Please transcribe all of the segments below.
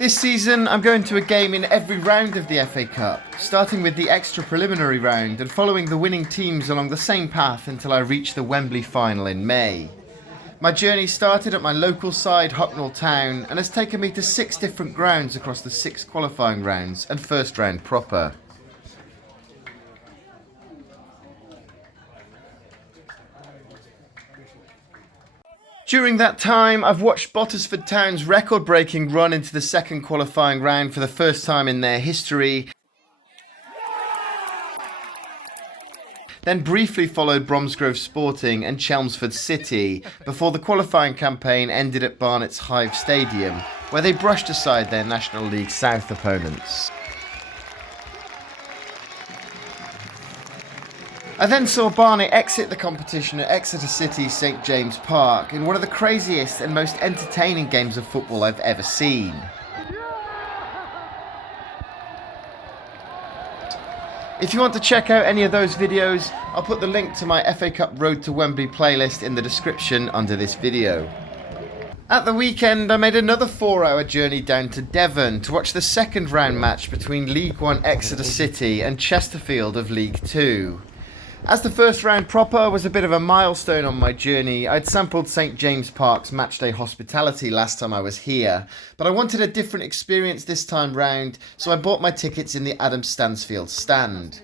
This season, I'm going to a game in every round of the FA Cup, starting with the extra preliminary round and following the winning teams along the same path until I reach the Wembley final in May. My journey started at my local side, Hucknall Town, and has taken me to 6 different grounds across the 6 qualifying rounds and first round proper. During that time, I've watched Bottisford Town's record-breaking run into the second qualifying round for the first time in their history, then briefly followed Bromsgrove Sporting and Chelmsford City before the qualifying campaign ended at Barnet's Hive Stadium, where they brushed aside their National League South opponents. I then saw Barnet exit the competition at Exeter City St James Park in one of the craziest and most entertaining games of football I've ever seen. If you want to check out any of those videos, I'll put the link to my FA Cup Road to Wembley playlist in the description under this video. At the weekend, I made another 4-hour journey down to Devon to watch the second round match between League One Exeter City and Chesterfield of League Two. As the first round proper was a bit of a milestone on my journey, I'd sampled St James Park's Matchday hospitality last time I was here, but I wanted a different experience this time round, so I bought my tickets in the Adam Stansfield stand.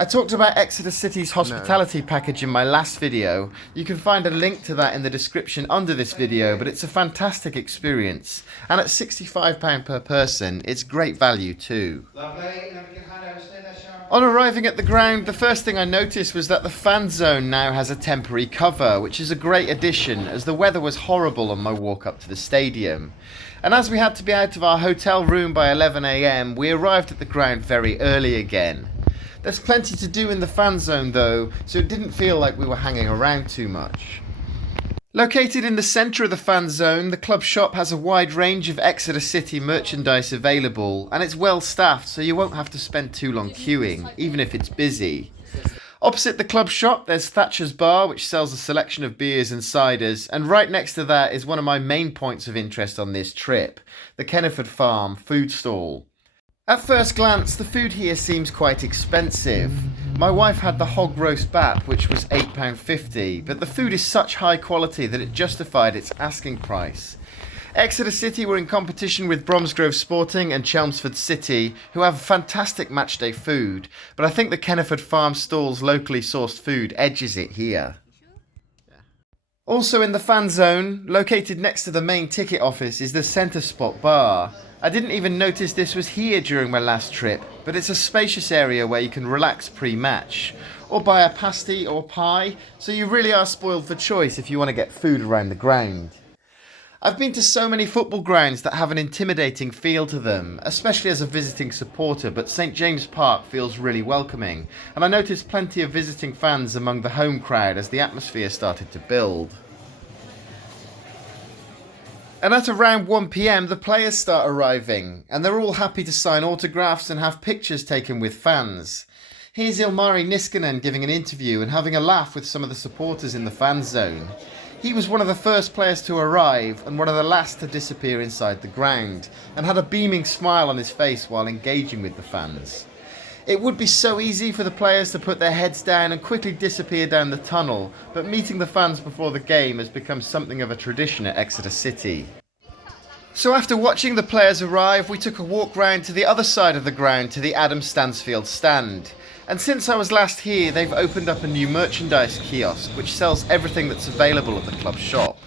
I talked about Exeter City's hospitality package in my last video. You can find a link to that in the description under this video, but it's a fantastic experience, and at £65 per person, it's great value too. On arriving at the ground, the first thing I noticed was that the fan zone now has a temporary cover, which is a great addition as the weather was horrible on my walk up to the stadium. And as we had to be out of our hotel room by 11 AM, we arrived at the ground very early again. There's plenty to do in the fan zone though, so it didn't feel like we were hanging around too much. Located in the centre of the fan zone, the club shop has a wide range of Exeter City merchandise available, and it's well staffed so you won't have to spend too long queuing, even if it's busy. Opposite the club shop there's Thatcher's Bar, which sells a selection of beers and ciders, and right next to that is one of my main points of interest on this trip, the Kenneford Farm food stall. At first glance, the food here seems quite expensive. My wife had the hog roast bat, which was £8.50, but the food is such high quality that it justified its asking price. Exeter City were in competition with Bromsgrove Sporting and Chelmsford City, who have fantastic matchday food, but I think the Kenneford Farm stall's locally sourced food edges it here. Also in the fan zone, located next to the main ticket office, is the Centre Spot Bar. I didn't even notice this was here during my last trip, but it's a spacious area where you can relax pre-match, or buy a pasty or pie, so you really are spoiled for choice if you want to get food around the ground. I've been to so many football grounds that have an intimidating feel to them, especially as a visiting supporter, but St James Park feels really welcoming, and I noticed plenty of visiting fans among the home crowd as the atmosphere started to build. And at around 1 PM the players start arriving, and they're all happy to sign autographs and have pictures taken with fans. Here's Ilmari Niskanen giving an interview and having a laugh with some of the supporters in the fan zone. He was one of the first players to arrive and one of the last to disappear inside the ground, and had a beaming smile on his face while engaging with the fans. It would be so easy for the players to put their heads down and quickly disappear down the tunnel, but meeting the fans before the game has become something of a tradition at Exeter City. So after watching the players arrive, we took a walk round to the other side of the ground to the Adam Stansfield stand. And since I was last here, they've opened up a new merchandise kiosk which sells everything that's available at the club shop.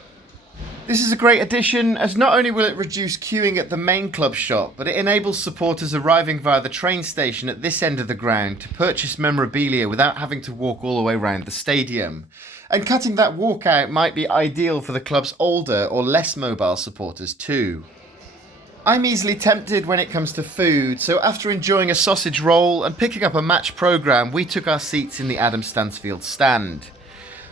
This is a great addition, as not only will it reduce queuing at the main club shop, but it enables supporters arriving via the train station at this end of the ground to purchase memorabilia without having to walk all the way around the stadium. And cutting that walk out might be ideal for the club's older or less mobile supporters too. I'm easily tempted when it comes to food, so after enjoying a sausage roll and picking up a match programme, we took our seats in the Adam Stansfield stand.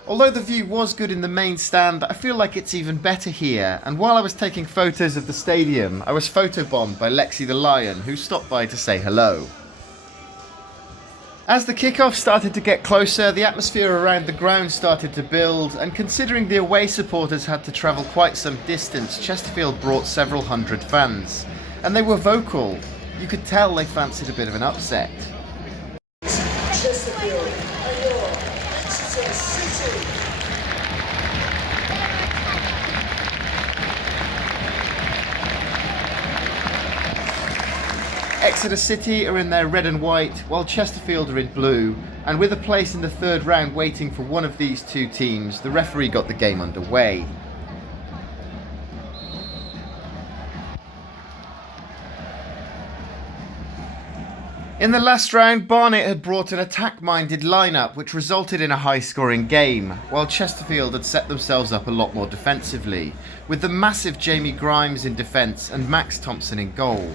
Although the view was good in the main stand, I feel like it's even better here, and while I was taking photos of the stadium, I was photobombed by Lexi the Lion, who stopped by to say hello. As the kickoff started to get closer, the atmosphere around the ground started to build, and considering the away supporters had to travel quite some distance, Chesterfield brought several hundred fans. And they were vocal. You could tell they fancied a bit of an upset. Chesterfield and your Exeter City. Exeter City are in their red and white, while Chesterfield are in blue, and with a place in the third round waiting for one of these two teams, the referee got the game underway. In the last round, Barnet had brought an attack-minded lineup which resulted in a high-scoring game, while Chesterfield had set themselves up a lot more defensively, with the massive Jamie Grimes in defence and Max Thompson in goal.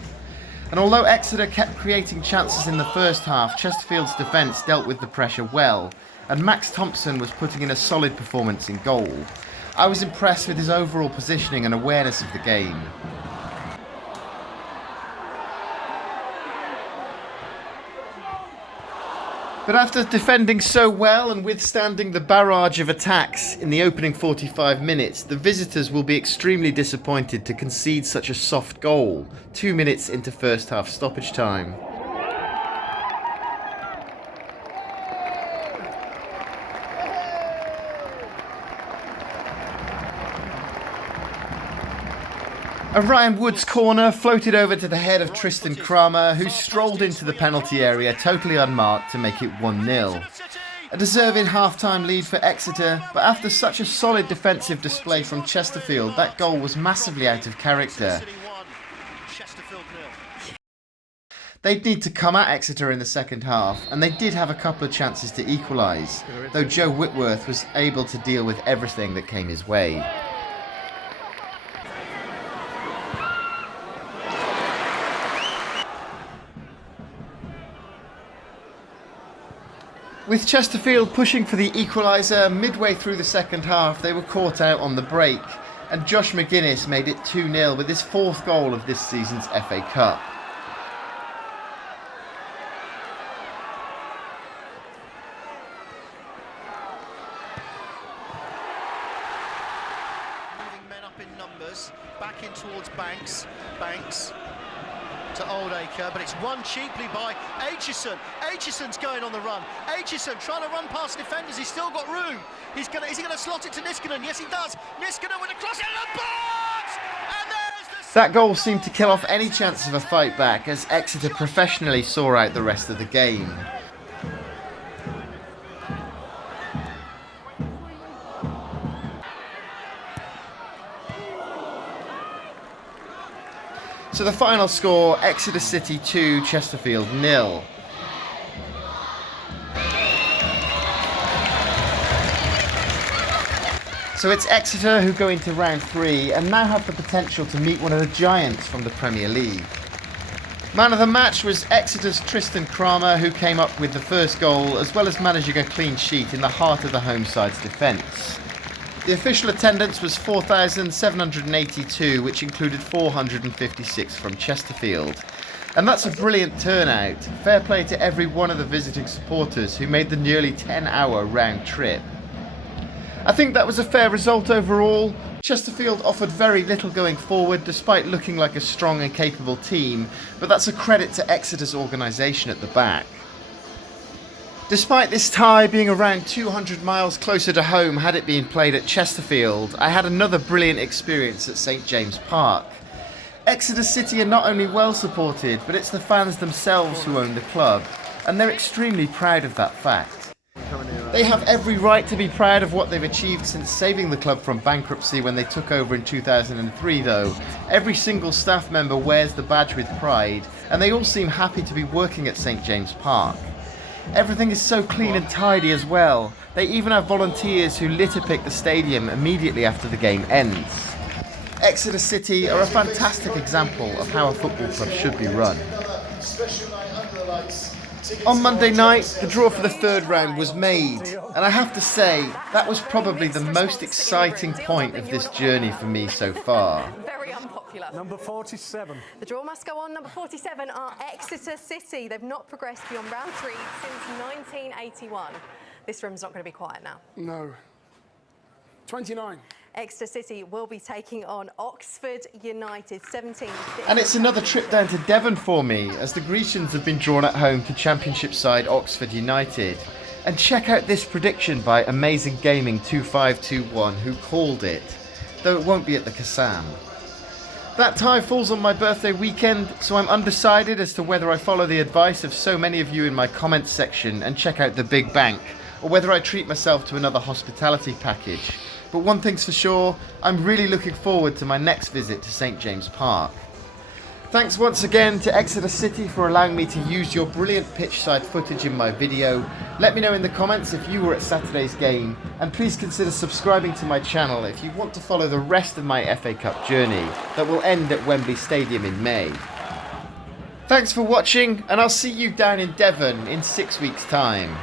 And although Exeter kept creating chances in the first half, Chesterfield's defence dealt with the pressure well, and Max Thompson was putting in a solid performance in goal. I was impressed with his overall positioning and awareness of the game. But after defending so well and withstanding the barrage of attacks in the opening 45 minutes, the visitors will be extremely disappointed to concede such a soft goal, 2 minutes into first half stoppage time. A Ryan Woods corner floated over to the head of Tristan Kramer, who strolled into the penalty area totally unmarked to make it 1-0. A deserving half-time lead for Exeter, but after such a solid defensive display from Chesterfield, that goal was massively out of character. They'd need to come at Exeter in the second half, and they did have a couple of chances to equalise, though Joe Whitworth was able to deal with everything that came his way. With Chesterfield pushing for the equaliser midway through the second half, they were caught out on the break, and Josh McGuinness made it 2-0 with his fourth goal of this season's FA Cup. Moving men up in numbers, back in towards Banks to Oldacre, but it's won cheaply by Aitchison. Aitchison's going on the run. Aitchison trying to run past defenders. He's still got room. Is he going to slot it to Niskanen? Yes, he does. Niskanen with a cross in the box! And there's the... That goal seemed to kill off any chance of a fight back, as Exeter professionally saw out the rest of the game. So the final score, Exeter City 2, Chesterfield 0. So it's Exeter who go into round 3 and now have the potential to meet one of the giants from the Premier League. Man of the match was Exeter's Tristan Kramer, who came up with the first goal as well as managing a clean sheet in the heart of the home side's defence. The official attendance was 4,782, which included 456 from Chesterfield. And that's a brilliant turnout. Fair play to every one of the visiting supporters who made the nearly 10-hour round trip. I think that was a fair result overall. Chesterfield offered very little going forward despite looking like a strong and capable team, but that's a credit to Exeter's organisation at the back. Despite this tie being around 200 miles closer to home had it been played at Chesterfield, I had another brilliant experience at St James Park. Exeter City are not only well supported, but it's the fans themselves who own the club, and they're extremely proud of that fact. They have every right to be proud of what they've achieved since saving the club from bankruptcy when they took over in 2003 though. Every single staff member wears the badge with pride, and they all seem happy to be working at St James Park. Everything is so clean and tidy as well. They even have volunteers who litter pick the stadium immediately after the game ends. Exeter City are a fantastic example of how a football club should be run. On Monday night, the draw for the third round was made, and I have to say, that was probably the most exciting point of this journey for me so far. Number 47. The draw must go on. Number 47 are Exeter City. They've not progressed beyond round 3 since 1981. This room's not going to be quiet now. No. 29. Exeter City will be taking on Oxford United 17. And it's another trip down to Devon for me, as the Grecians have been drawn at home to Championship side Oxford United. And check out this prediction by Amazing Gaming 2521, who called it, though it won't be at the Kassam. That tie falls on my birthday weekend, so I'm undecided as to whether I follow the advice of so many of you in my comments section and check out the Big Bank, or whether I treat myself to another hospitality package. But one thing's for sure, I'm really looking forward to my next visit to St James Park. Thanks once again to Exeter City for allowing me to use your brilliant pitchside footage in my video. Let me know in the comments if you were at Saturday's game, and please consider subscribing to my channel if you want to follow the rest of my FA Cup journey that will end at Wembley Stadium in May. Thanks for watching, and I'll see you down in Devon in 6 weeks' time.